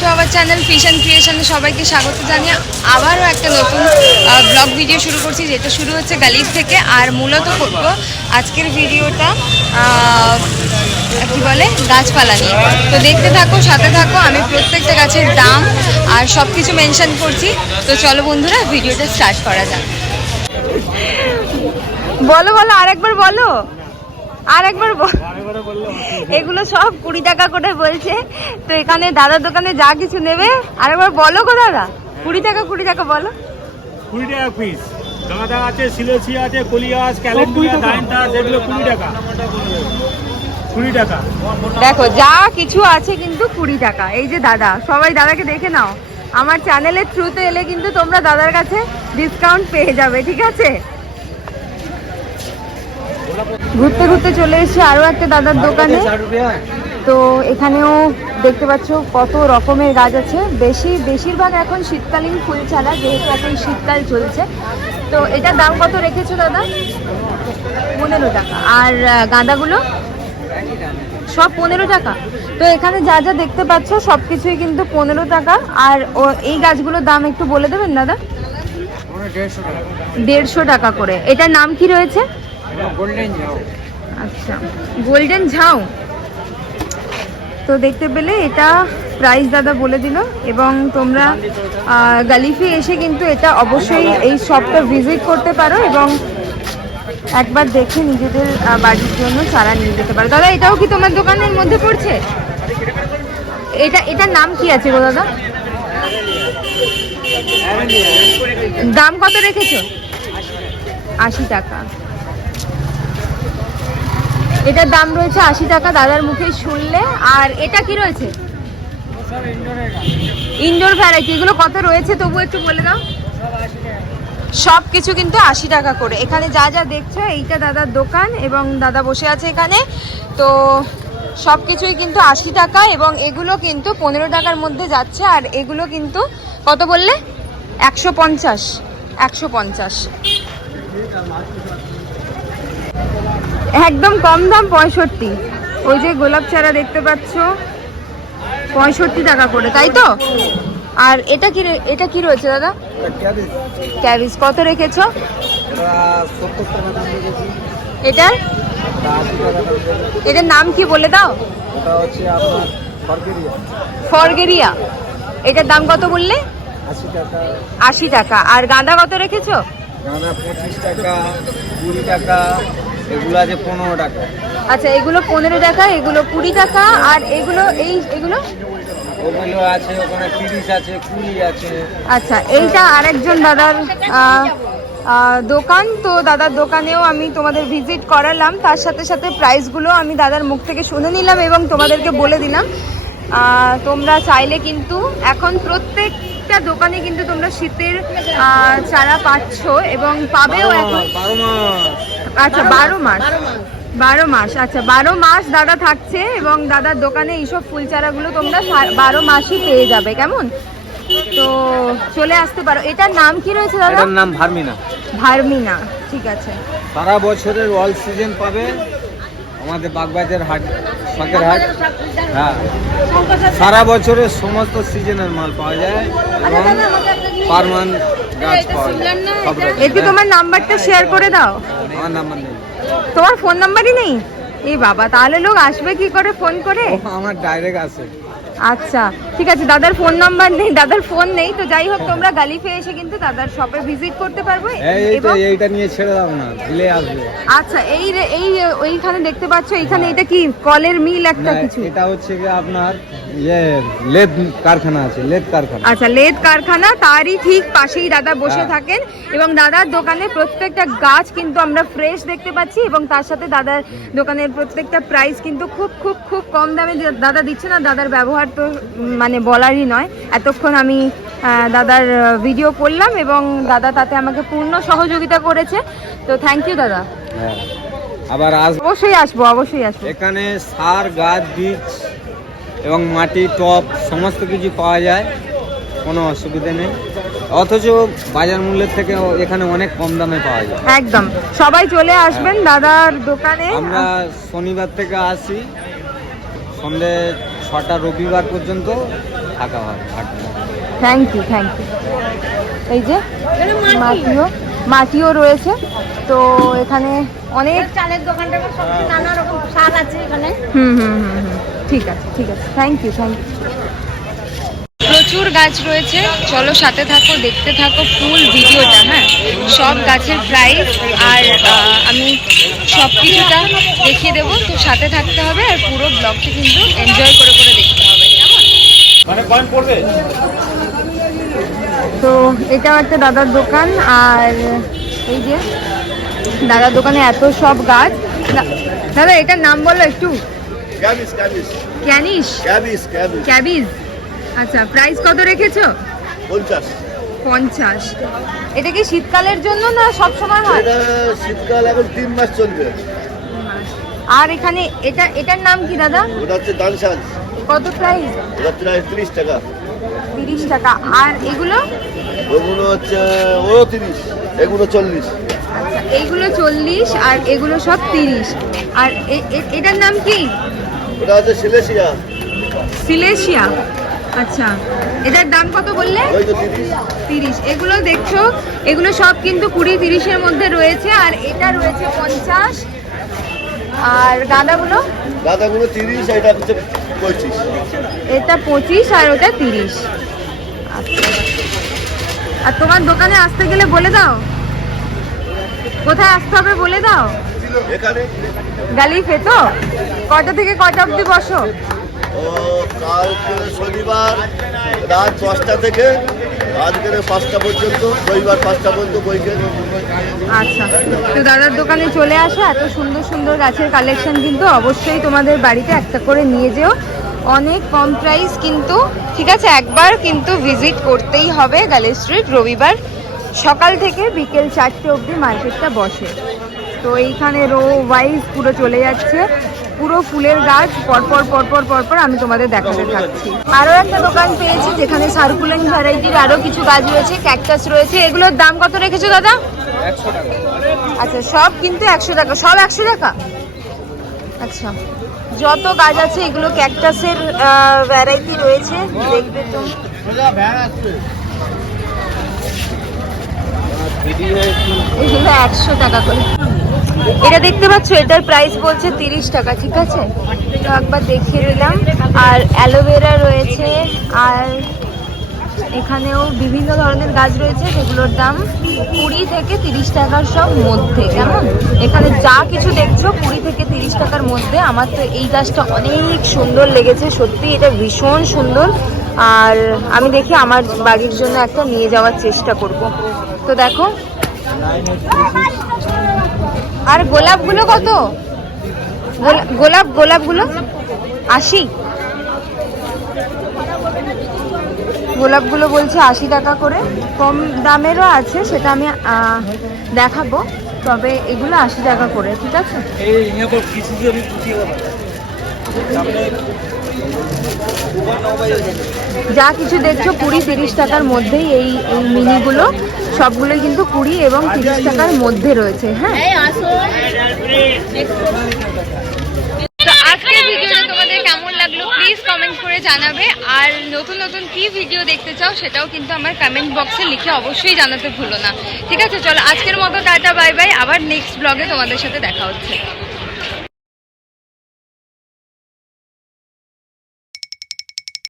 Two our channel fish and ক্রিয়েশনে সবাইকে স্বাগত জানিয়ে আবারও একটা নতুন ব্লগ ভিডিও শুরু করছি, যেটা শুরু হচ্ছে গালিফ থেকে। আর মূলত করব আজকের ভিডিওটা কি বলে গাছপালা নিয়ে। তো দেখতে থাকো, সাথে থাকো, আমি প্রত্যেকটা গাছের দাম আর সব কিছু মেনশন করছি। তো চলো বন্ধুরা, ভিডিওটা স্টার্ট করা যাক। বলো বলো, আরেকবার বলো, আরেকবার বলো। এগুলো সব 20 টাকা করে বলছে। তো এখানে দাদার দোকানে যা কিছু নেবে আরেকবার বলো গো দাদা। 20 টাকা 20 টাকা বলো। 20 টাকা পিস। গাঁদা আছে, সিলেসি আছে, কলিয়াস, ক্যালেন্ডুলা, ডাইনটাস, এগুলো 20 টাকা। 20 টাকা। দেখো যা কিছু আছে কিন্তু 20 টাকা। এই যে দাদা, সবাই দাদাকে দেখে নাও। আমার চ্যানেলের থ্রুতে এলে কিন্তু তোমরা দাদার কাছে ডিসকাউন্ট পেয়ে যাবে, ঠিক আছে? ঘুরতে ঘুরতে চলে এসেছি আরো একটা দাদার দোকানে। তো এখানেও দেখতে পাচ্ছ কত রকমের গাছ আছে। বেশিরভাগ এখন শীতকালীন ফুল ছাড়া, যেহেতু এখন শীতকাল চলছে। তো এটার দাম কত রেখেছো দাদা? 15 টাকা। আর গাঁদাগুলো সব 15 টাকা। তো এখানে যা যা দেখতে পাচ্ছ সব কিছুই কিন্তু 15 টাকা। আর এই গাছগুলোর দাম একটু বলে দেবেন দাদা? 150 টাকা করে। এটার নাম কি রয়েছে? গোল্ডেন ঝাউ। আচ্ছা, গোল্ডেন ঝাউ। তো দেখতে পেলে এটা প্রাইস দাদা বলে দিল। এবং তোমরা গালিফে এসে কিন্তু এটা অবশ্যই এই শপটা ভিজিট করতে পারো এবং একবার দেখে নিজেদের বাড়ির জন্য চারা নিয়ে যেতে পারো। দাদা এটাও কি তোমার দোকানের মধ্যে পড়ছে? এটার নাম কি আছে গো দাদা? দাম কত রেখেছো? 80 টাকা। এটার দাম রয়েছে 80 টাকা, দাদার মুখে শুনলে। আর এটা কি রয়েছে? Indoor variety. এগুলো কত রয়েছে তবু একটু বলে দাও। সব কিছু কিন্তু 80 টাকা করে। এখানে যা যা দেখছো এইটা দাদার দোকান এবং দাদা বসে আছে এখানে। তো সব কিছুই কিন্তু 80 টাকা এবং এগুলো কিন্তু 15 টাকার মধ্যে যাচ্ছে। আর এগুলো কিন্তু কত বললে? 150। 150 একদম কম দাম, 65। ওই যে গোলাপ চারা দেখতে পাচ্ছ 65 টাকা করে, তাই তো? আর এটা কি রয়েছে দাদা? ক্যাবিজ কত রেখেছো? এটার নাম কি বলে দাও? ফরগেরিয়া। এটার দাম কত বললে? 80 টাকা। আর গাঁদা কত রেখেছো? গাঁদা 25 টাকা, 20 টাকা, এগুলো আছে 15 টাকা। আচ্ছা, এগুলো 15 টাকা, এগুলো 20 টাকা। আর এগুলো এগুলো ওগুলো আছে, ওখানে 30 আছে, 20 আছে। আচ্ছা, এইটা আরেকজন দাদার দোকান। তো দাদার দোকানেও আমি তোমাদের ভিজিট করালাম, তার সাথে সাথে প্রাইসগুলো আমি দাদার মুখ থেকে শুনে নিলাম এবং তোমাদেরকে বলে দিলাম। তোমরা চাইলে কিন্তু এখন প্রত্যেকটা দোকানে কিন্তু তোমরা শীতের চারা পাচ্ছ এবং পাবেও এখন। আচ্ছা, 12 মাস। 12 মাস। আচ্ছা, 12 মাস দাদা থাকছে এবং দাদার দোকানে এইসব ফুল চারাগুলো তোমরা 12 মাসই পেয়ে যাবে। কেমন? তো চলে আসতে পারো। এটার নাম কি রয়েছে দাদা? এটার নাম ভার্মিনা। ভার্মিনা, ঠিক আছে। সারা বছরের অল সিজন পাবে আমাদের বাগবাজার হাট, শখের হাট। হ্যাঁ, সারা বছরের সমস্ত সিজনের মাল পাওয়া যায় এবং পারমান গাছ পাওয়া যায়। একটু তোমার নাম্বারটা শেয়ার করে দাও। আমার নাম্বার নেই। তোমার ফোন নাম্বারই নেই? এই বাবা, তাহলে লোক আসবে কি করে ফোন করে? আমার ডাইরেক্ট আছে। আচ্ছা, ঠিক আছে। দাদার ফোন নাম্বার নেই, দাদার ফোন নেই। তো যাই হোক, তোমরা গালিফে এসে কিন্তু দাদার শপে ভিজিট করতে পারবে। এইটা নিয়ে ছেড়ে দাও না, দিলে আসবে। আচ্ছা, ওইখানে দেখতে পাচ্ছ, এইখানে এটা কি কলের মিল একটা কিছু? এটা হচ্ছে কি আপনার লেদ কারখানা আছে, লেদ কারখানা। আচ্ছা, লেদ কারখানা, তারই ঠিক পাশেই দাদা বসে থাকেন এবং দাদার দোকানে প্রত্যেকটা গাছ কিন্তু আমরা ফ্রেশ দেখতে পাচ্ছি এবং তার সাথে দাদার দোকানের প্রত্যেকটা প্রাইস কিন্তু খুব খুব খুব কম দামে দাদা দিচ্ছে। না, দাদার ব্যবহার তো মানে বলারই নয়। এতক্ষণ আমি দাদার ভিডিও করলাম এবং দাদা তাতে আমাকে পূর্ণ সহযোগিতা করেছে। তো থ্যাংক ইউ দাদা। আবার অবশ্যই আসবো। এখানে সার, গাছ, বীজ এবং মাটি, টব সমস্ত কিছু পাওয়া যায়, কোনো অসুবিধা নেই। অথচ বাজার মূল্যের থেকে এখানে অনেক কম দামে পাওয়া যায়। একদম, সবাই চলে আসবেন দাদার দোকানে। আমরা শনিবার থেকে আসি সন্ধ্যে 6টা রবিবার পর্যন্ত, থাকা হয় হাট। Thank you. এই যে মাটিও রয়েছে, তো এখানে অনেক চালের দোকানটা নানা রকম শাক আছে এখানে। ঠিক আছে থ্যাংক ইউ। প্রচুর গাছ রয়েছে, চলো সাথে থাকো, দেখতে থাকো ফুল ভিডিওটা। হ্যাঁ, সব গাছের প্রাইস আর আমি সব কিছুটা দেখিয়ে দেবো, তো সাথে থাকতে হবে আর পুরো ব্লগটি কিন্তু এনজয় করে দেখতে হবে, কেমন? তো এটাও একটা দাদার দোকান, আর এই যে দাদার দোকানে এত সব গাছ। দাদা এটার নাম বলো একটু। ক্যাবিজ। আচ্ছা, প্রাইস কত রেখেছো? 50। এটা কি শীতকালের জন্য না সব সময় হয়? শীতকাল এখন 3 মাস চলবে। আর এখানে এটার নাম কি দাদা? ওটা হচ্ছে দানসাজ। কত প্রাইস? ওটা 30 টাকা। 30 টাকা। আর এগুলো? ওগুলো হচ্ছে ও 30, এগুলো 40। আচ্ছা, এইগুলো 40 আর এগুলো সব 30। আর এটার নাম কি? ওটা হচ্ছে সিলেশিয়া। আচ্ছা, এটার দাম কত বললে? ওই তো 30। 30। এগুলো দেখছো, এগুলো সব কিন্তু 20-30-এর মধ্যে রয়েছে, আর এটা রয়েছে 50। আর গাঁদাগুলো? 30, এটা হচ্ছে 25। এটা 25 আর ওটা 30। আচ্ছা, আর তোমার দোকানে আসতে গেলে বলে দাও কোথায় আসতে হবে, বলে দাও। এখানে গালিফে তো? কটা থেকে কটা অবধি বসো? ও কালকে শনিবার রাত 10টা থেকে আজকের 5টা পর্যন্ত, রবিবার 5টা পর্যন্ত বইকে। আচ্ছা, তো দাদার দোকানে চলে আসো, এত সুন্দর গাছের কালেকশন কিন্তু অবশ্যই তোমাদের বাড়িতে একটা করে নিয়ে যেও। অনেক কম প্রাইস কিন্তু, ঠিক আছে? একবার কিন্তু ভিজিট করতেই হবে গ্যালি স্ট্রিট। রবিবার সকাল থেকে বিকেল 4টে অবধি মার্কেটটা বসে। তো এইখানে রো ওয়াইজ পুরো চলে যাচ্ছে, পুরো ফুলের গাছ পরপর আমি তোমাদের দেখাতে থাকছি। আরো একটা দোকান পেয়েছি যেখানে সার্কুলেন্ট ভ্যারাইটির আরো কিছু গাছ রয়েছে, ক্যাকটাস রয়েছে। এগুলোর দাম কত রেখেছো দাদা? 100 টাকা। আচ্ছা, সব কিন্তু 100 টাকা, সব 100 টাকা। আচ্ছা, যত গাছ আছে এগুলো ক্যাকটাসের ভ্যারাইটি রয়েছে, দেখবে তো। এগুলো 100 টাকা করে। এটা দেখতে পাচ্ছ, এটার প্রাইস বলছে 30 টাকা, ঠিক আছে? তো একবার দেখিয়ে দিলাম। আর অ্যালোভেরা রয়েছে, আর এখানেও বিভিন্ন ধরনের গাছ রয়েছে, সেগুলোর দাম 20 থেকে 30 টাকার সব মধ্যে, কেমন? এখানে যা কিছু দেখছো 20 থেকে 30 টাকার মধ্যে। আমার তো এই গাছটা অনেক সুন্দর লেগেছে, সত্যি এটা ভীষণ সুন্দর। আর আমি দেখি আমার বাড়ির জন্য একটা নিয়ে যাওয়ার চেষ্টা করব। তো দেখো, আর গোলাপগুলো কত? গোলাপগুলো 80। গোলাপগুলো বলছে 80 টাকা করে। কম দামেরও আছে, সেটা আমি দেখাবো, তবে এগুলো 80 টাকা করে, ঠিক আছে? যা কিছু দেখছো 20-30 টাকার মধ্যেই এই মিনিগুলো সবগুলোই কিন্তু 20 এবং 30 টাকার মধ্যে রয়েছে। হ্যাঁ, তো আজকের ভিডিওটা তোমাদের কেমন লাগলো প্লিজ কমেন্ট করে জানাবে। আর নতুন কি ভিডিও দেখতে চাও সেটাও কিন্তু আমার কমেন্ট বক্সে লিখে অবশ্যই জানাতে ভুলো না, ঠিক আছে? চলো আজকের মতো টাটা, বাই বাই। আবার নেক্সট ব্লগে তোমাদের সাথে দেখা হচ্ছে।